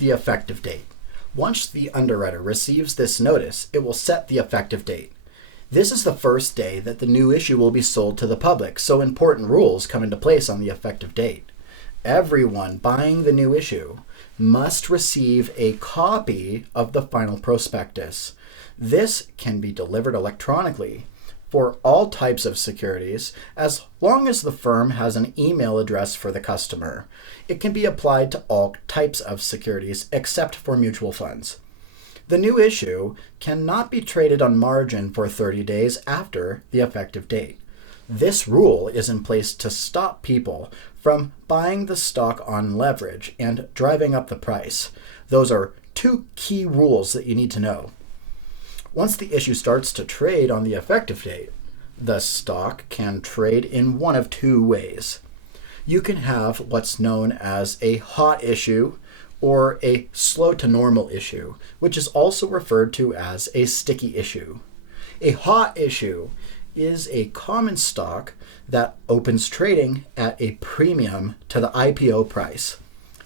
the effective date. Once the underwriter receives this notice, it will set the effective date. This is the first day that the new issue will be sold to the public, so important rules come into place on the effective date. Everyone buying the new issue must receive a copy of the final prospectus. This can be delivered electronically for all types of securities as long as the firm has an email address for the customer. It can be applied to all types of securities except for mutual funds. The new issue cannot be traded on margin for 30 days after the effective date. This rule is in place to stop people from buying the stock on leverage and driving up the price. Those are two key rules that you need to know. Once the issue starts to trade on the effective date, the stock can trade in one of two ways. You can have what's known as a hot issue or a slow to normal issue, which is also referred to as a sticky issue. A hot issue is a common stock that opens trading at a premium to the IPO price.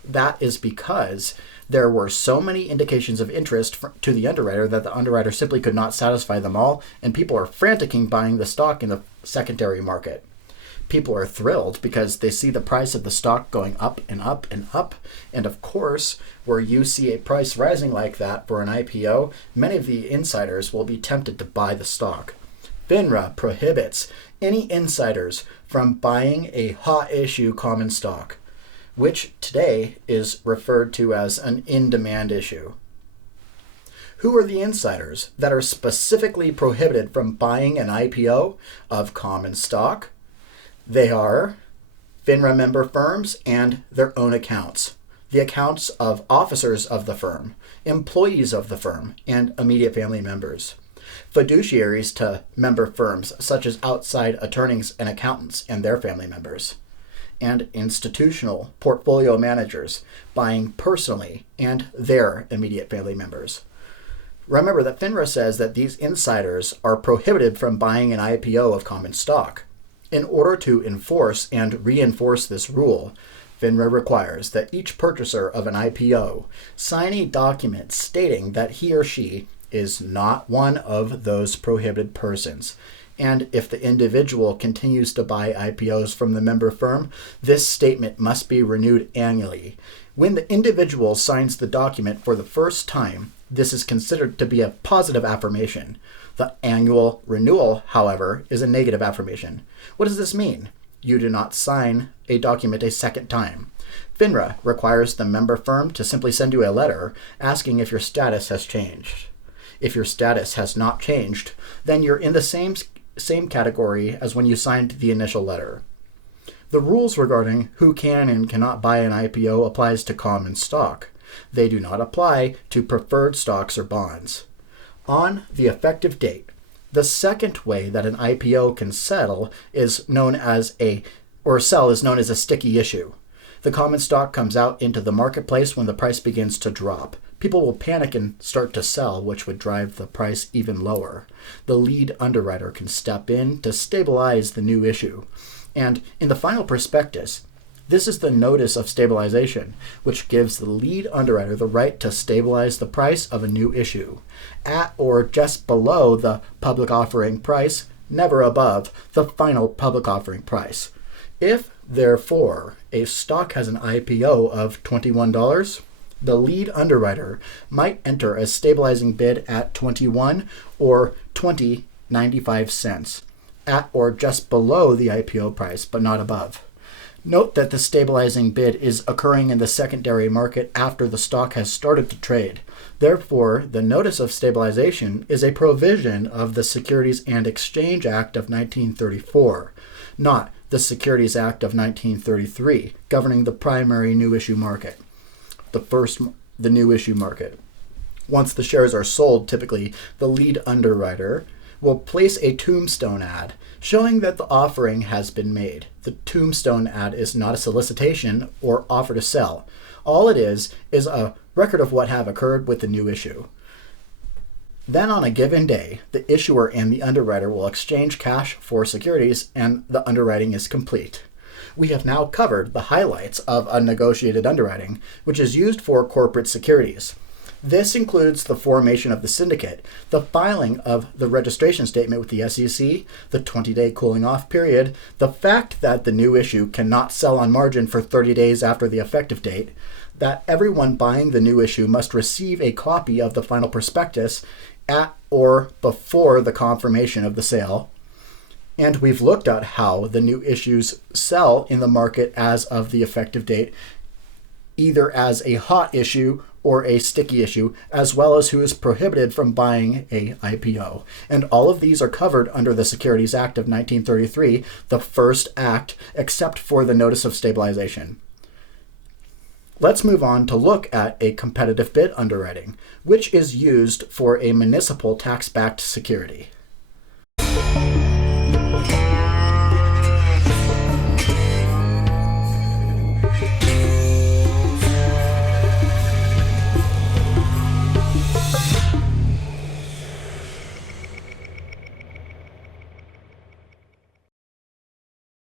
That is because there were so many indications of interest to the underwriter that the underwriter simply could not satisfy them all, and people are frantically buying the stock in the secondary market. People are thrilled because they see the price of the stock going up and up and up, and of course, where you see a price rising like that for an IPO, many of the insiders will be tempted to buy the stock. FINRA prohibits any insiders from buying a hot issue common stock, which today is referred to as an in-demand issue. Who are the insiders that are specifically prohibited from buying an IPO of common stock? They are FINRA member firms and their own accounts, the accounts of officers of the firm, employees of the firm, and immediate family members. Fiduciaries to member firms such as outside attorneys and accountants and their family members, and institutional portfolio managers buying personally and their immediate family members. Remember that FINRA says that these insiders are prohibited from buying an IPO of common stock. In order to enforce and reinforce this rule, FINRA requires that each purchaser of an IPO sign a document stating that he or she is not one of those prohibited persons. And if the individual continues to buy IPOs from the member firm, this statement must be renewed annually. When the individual signs the document for the first time, this is considered to be a positive affirmation. The annual renewal, however, is a negative affirmation. What does this mean? You do not sign a document a second time. FINRA requires the member firm to simply send you a letter asking if your status has changed. If your status has not changed, then you're in the same category as when you signed the initial letter. The rules regarding who can and cannot buy an IPO applies to common stock. They do not apply to preferred stocks or bonds. On the effective date, the second way that an IPO can sell is known as a sticky issue. The common stock comes out into the marketplace when the price begins to drop. People will panic and start to sell, which would drive the price even lower. The lead underwriter can step in to stabilize the new issue. And in the final prospectus, this is the notice of stabilization, which gives the lead underwriter the right to stabilize the price of a new issue at or just below the public offering price, never above the final public offering price. If, therefore, a stock has an IPO of $21, the lead underwriter might enter a stabilizing bid at 21 or 20.95 cents, at or just below the IPO price, but not above. Note that the stabilizing bid is occurring in the secondary market after the stock has started to trade. Therefore, the notice of stabilization is a provision of the Securities and Exchange Act of 1934, not the Securities Act of 1933, governing the primary new issue market. The new issue market. Once the shares are sold, typically the lead underwriter will place a tombstone ad showing that the offering has been made. The tombstone ad is not a solicitation or offer to sell. All it is a record of what have occurred with the new issue. Then on a given day, the issuer and the underwriter will exchange cash for securities and the underwriting is complete. we have now covered the highlights of unnegotiated underwriting, which is used for corporate securities. This includes the formation of the syndicate, the filing of the registration statement with the SEC, the 20-day cooling off period, the fact that the new issue cannot sell on margin for 30 days after the effective date, that everyone buying the new issue must receive a copy of the final prospectus at or before the confirmation of the sale. And we've looked at how the new issues sell in the market as of the effective date, either as a hot issue or a sticky issue, as well as who is prohibited from buying a IPO. And all of these are covered under the Securities Act of 1933, the first act, except for the Notice of Stabilization. Let's move on to look at a competitive bid underwriting, which is used for a municipal tax-backed security.